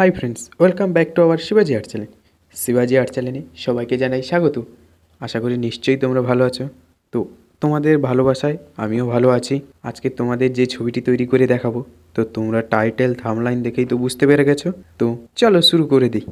Hi friends, welcome back to our শিবাজি art channel. শিবাজি art চ্যানেলে সবাইকে জানাই স্বাগত। আশা করি নিশ্চয়ই তোমরা ভালো আছো। তো তোমাদের ভালোবাসায় আমিও ভালো আছি। আজকে তোমাদের যে ছবিটি তৈরি করে দেখাবো, তো তোমরা টাইটেল থাম্বনেইল দেখেই তো বুঝতে পেরে গেছো। তো চলো শুরু করে দিই।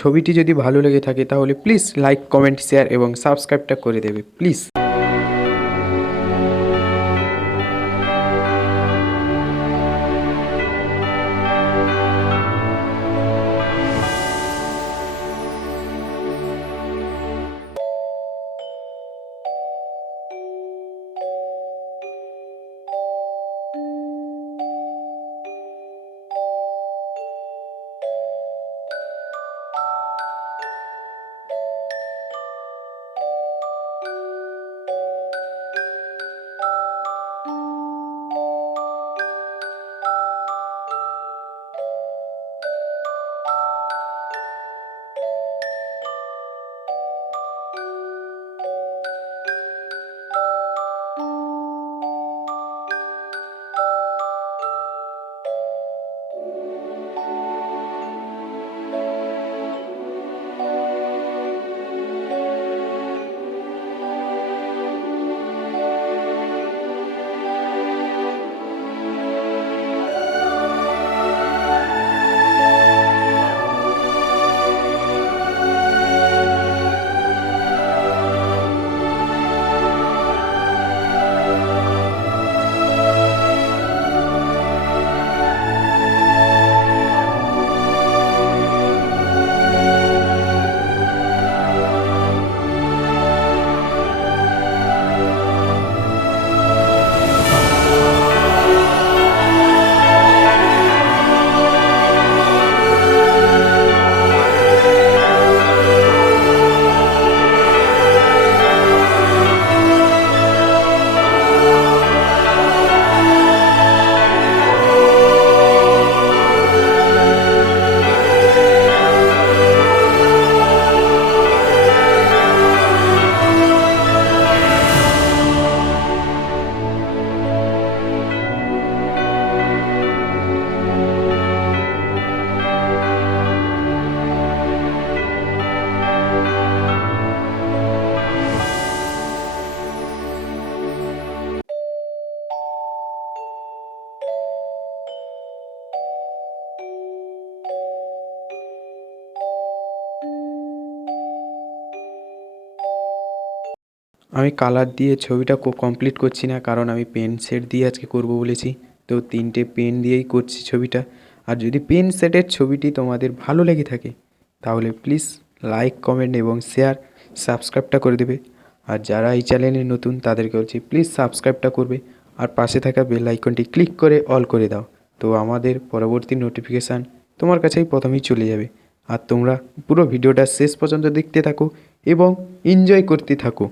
ছবিটি যদি ভালো লেগে থাকে তাহলে প্লিজ লাইক, কমেন্ট, শেয়ার এবং সাবস্ক্রাইবটা করে দেবে প্লিজ। আমি কালার দিয়ে ছবিটা কমপ্লিট করছি না, কারণ আমি পেন সেট দিয়ে আজকে করব বলেছি। তো 3টে পেন দিয়েই করছি ছবিটা। আর যদি পেন সেটের ছবিটি তোমাদের ভালো লেগে থাকে তাহলে প্লিজ লাইক, কমেন্ট এবং শেয়ার, সাবস্ক্রাইবটা করে দেবে। আর যারা এই চ্যানেলে নতুন তাদেরকে বলছি প্লিজ সাবস্ক্রাইবটা করবে। আর পাশে থাকা বেল আইকনটি ক্লিক করে অল করে দাও। তো আমাদের পরবর্তী নোটিফিকেশান তোমার কাছেই প্রথমেই চলে যাবে। আর তোমরা পুরো ভিডিওটা শেষ পর্যন্ত দেখতে থাকো এবং এনজয় করতে থাকো।